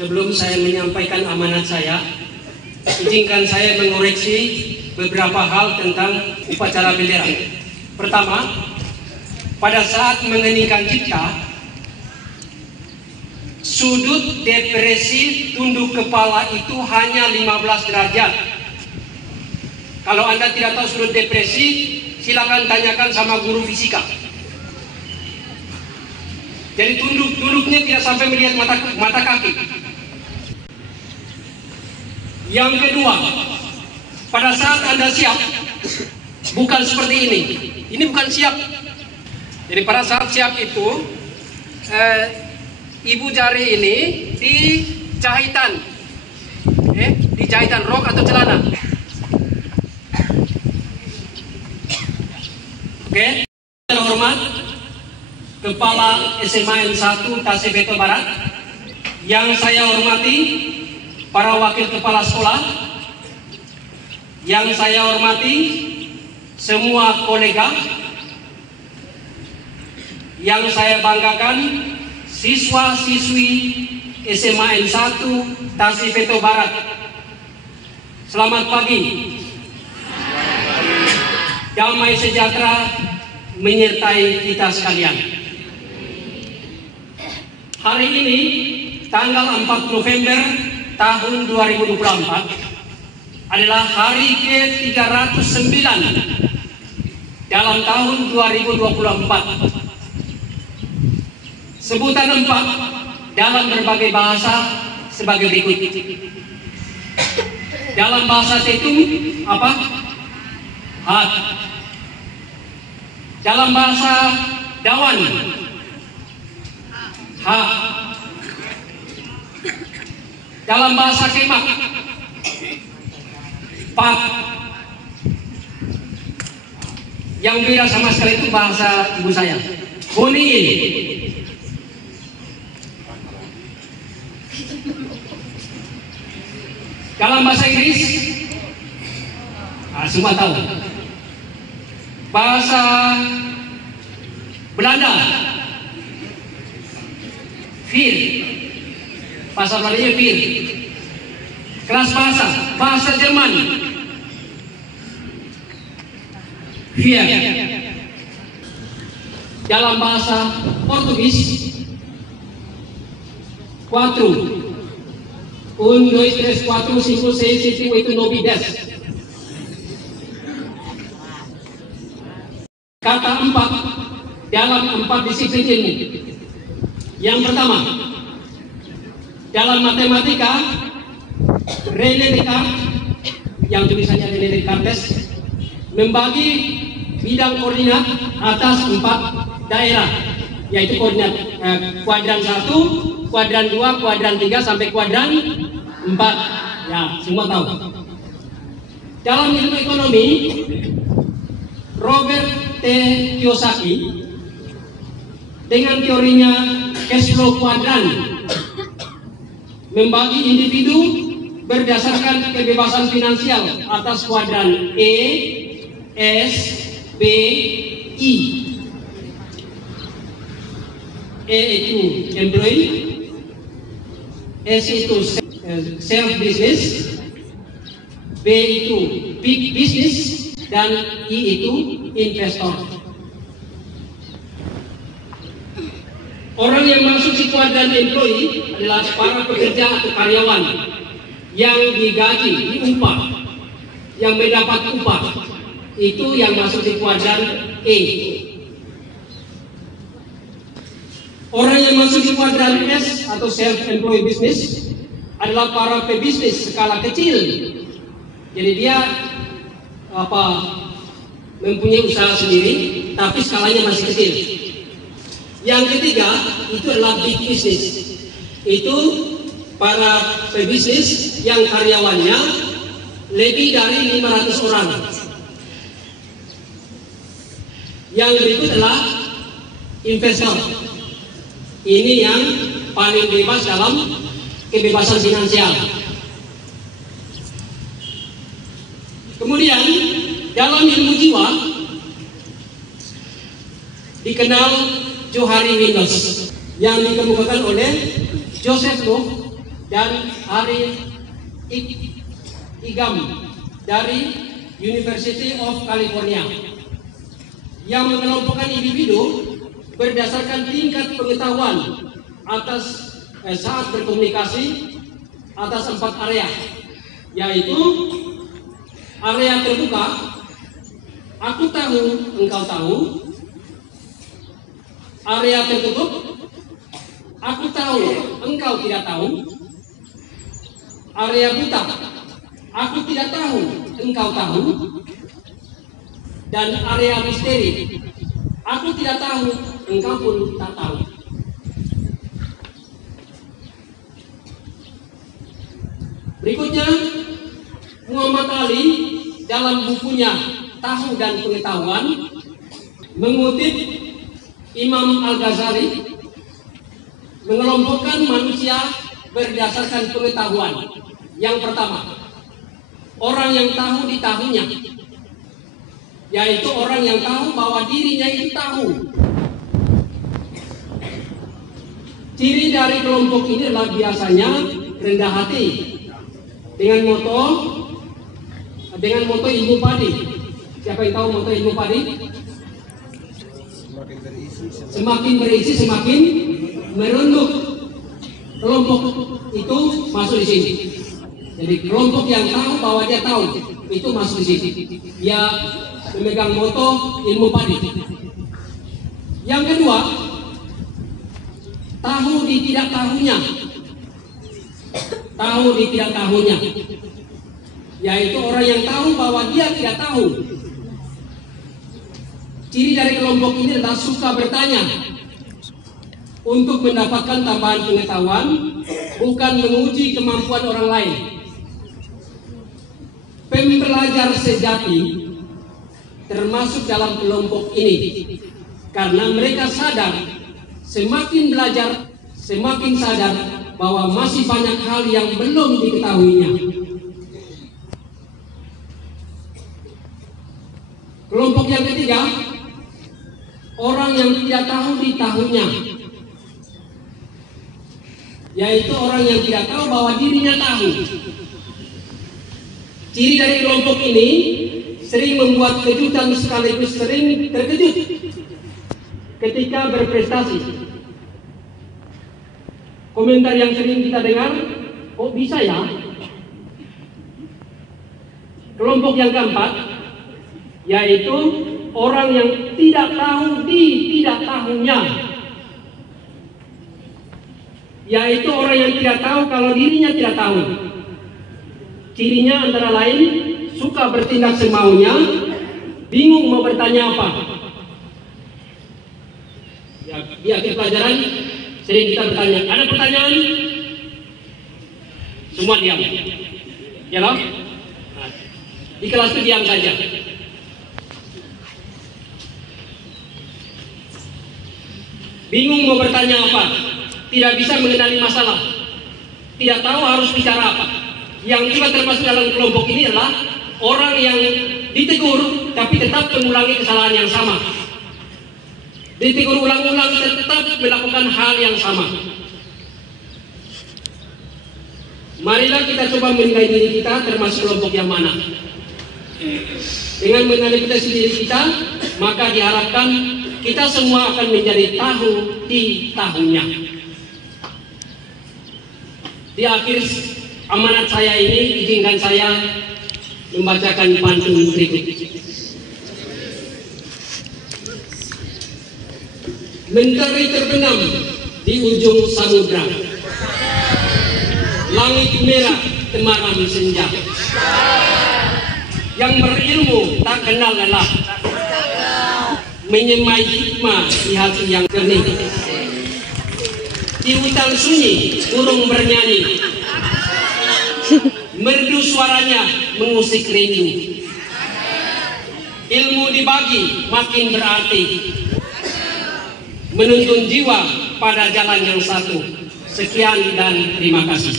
Sebelum saya menyampaikan amanat saya, izinkan saya mengoreksi beberapa hal tentang upacara bendera. Pertama, pada saat mengeningkan cipta, sudut depresi tunduk kepala itu hanya 15 derajat. Kalau Anda tidak tahu sudut depresi, silakan tanyakan sama guru fisika. Jadi tunduknya tidak sampai melihat mata kaki. Yang kedua, pada saat Anda siap, bukan seperti ini. Ini bukan siap. Jadi pada saat siap itu, ibu jari ini di jahitan rok atau celana. Oke, terhormat Kepala SMA N1 Tasebeto Barat, yang saya hormati para wakil kepala sekolah, yang saya hormati semua kolega, yang saya banggakan siswa-siswi SMA N1 Tasebeto Barat. Selamat pagi. Damai sejahtera menyertai kita sekalian. Hari ini tanggal 4 November tahun 2024 adalah hari ke-309 dalam tahun 2024. Sebutan 4 dalam berbagai bahasa sebagai berikut. Dalam bahasa Tetum apa? Hat. Dalam bahasa Dawan, ha. Dalam bahasa Kemak, pak. Yang beda sama sekali itu bahasa ibu saya, Boniin. Dalam bahasa Inggris, semua tahu. Bahasa Belanda, Vir. Bahasa Belandanya Vir. Kelas bahasa Jerman, Vier. Dalam bahasa Portugis, Quatro. 1, 2, 3, 4, 5, 6, 7, 8, 9, 10. Kata 4 dalam 4 disiplin ilmu. Yang pertama, dalam matematika, René Descartes, yang tulisannya René Descartes, membagi bidang koordinat atas 4 daerah, yaitu koordinat kuadran 1, kuadran 2, kuadran 3 sampai kuadran 4. Ya, semua tahu. Dalam ilmu ekonomi, Robert T. Kiyosaki dengan teorinya cash flow kuadran membagi individu berdasarkan kebebasan finansial atas kuadran E, S, B, I. E itu employee, S itu self business, B itu big business, dan I itu investor. Orang yang masuk di kuadran employee adalah para pekerja atau karyawan yang digaji, diupah, yang mendapat upah. Itu yang masuk di kuadran E. Orang yang masuk di kuadran S atau self-employed business adalah para pebisnis skala kecil. Jadi dia mempunyai usaha sendiri, tapi skalanya masih kecil. Yang ketiga itu adalah big business. Itu para pebisnis yang karyawannya lebih dari 500 orang. Yang berikut adalah investor. Ini yang paling bebas dalam kebebasan finansial. Kemudian dalam ilmu jiwa dikenal Johari Windows yang dikemukakan oleh Joseph Lowe dan Ari Igam dari University of California yang mengelompokkan individu berdasarkan tingkat pengetahuan atas saat berkomunikasi atas 4 area, yaitu area terbuka, aku tahu, engkau tahu; area tertutup, aku tahu, engkau tidak tahu; area buta, aku tidak tahu, engkau tahu; dan area misteri, aku tidak tahu, engkau pun tak tahu. Berikutnya, Muhammad Ali dalam bukunya Tahu dan Pengetahuan mengutip Imam Al-Ghazali mengelompokkan manusia berdasarkan pengetahuan. Yang pertama, orang yang tahu di tahunya, yaitu orang yang tahu bahwa dirinya itu tahu. Ciri dari kelompok ini adalah biasanya rendah hati dengan moto ilmu padi. Siapa yang tahu moto ilmu padi? Semakin berisi semakin merunduk. Kelompok itu masuk di sini. Jadi kelompok yang tahu bahwa dia tahu itu masuk di sini. Dia memegang moto ilmu padi. Yang kedua, tahu di tidak tahunya. Tahu di tidak tahunya, yaitu orang yang tahu bahwa dia tidak tahu. Ciri dari kelompok ini adalah suka bertanya untuk mendapatkan tambahan pengetahuan, bukan menguji kemampuan orang lain. Pembelajar sejati termasuk dalam kelompok ini, karena mereka sadar semakin belajar semakin sadar bahwa masih banyak hal yang belum diketahuinya. Kelompok yang ketiga, orang yang tidak tahu di tahunya, yaitu orang yang tidak tahu bahwa dirinya tahu. Ciri dari kelompok ini sering membuat kejutan sekaligus sering terkejut ketika berprestasi. Komentar yang sering kita dengar, kok bisa ya? Kelompok yang keempat, yaitu orang yang tidak tahu di tidak tahunya, yaitu orang yang tidak tahu kalau dirinya tidak tahu. Cirinya antara lain suka bertindak semaunya, bingung mau bertanya apa. Ya, di akhir pelajaran sering kita bertanya, ada pertanyaan? Semua diam. Ya loh? Nah, di kelas itu diam saja. Bingung mau bertanya apa, tidak bisa mengenali masalah, tidak tahu harus bicara apa. Yang juga termasuk dalam kelompok ini adalah orang yang ditegur tapi tetap mengulangi kesalahan yang sama. Ditegur ulang-ulang tetap melakukan hal yang sama. Marilah kita coba menilai diri kita termasuk kelompok yang mana. Dengan mengenali kita sendiri kita, maka diharapkan kita semua akan menjadi tahu di tahunya. Di akhir amanat saya ini, izinkan saya membacakan pantun berikut. Mentari terbenam di ujung samudra, langit merah temaram senja. Yang berilmu tak kenal lelah, menyemai hikmah di hati yang jernih. Di hutan sunyi burung bernyanyi, merdu suaranya mengusik rindu. Ilmu dibagi makin berarti, menuntun jiwa pada jalan yang satu. Sekian dan terima kasih.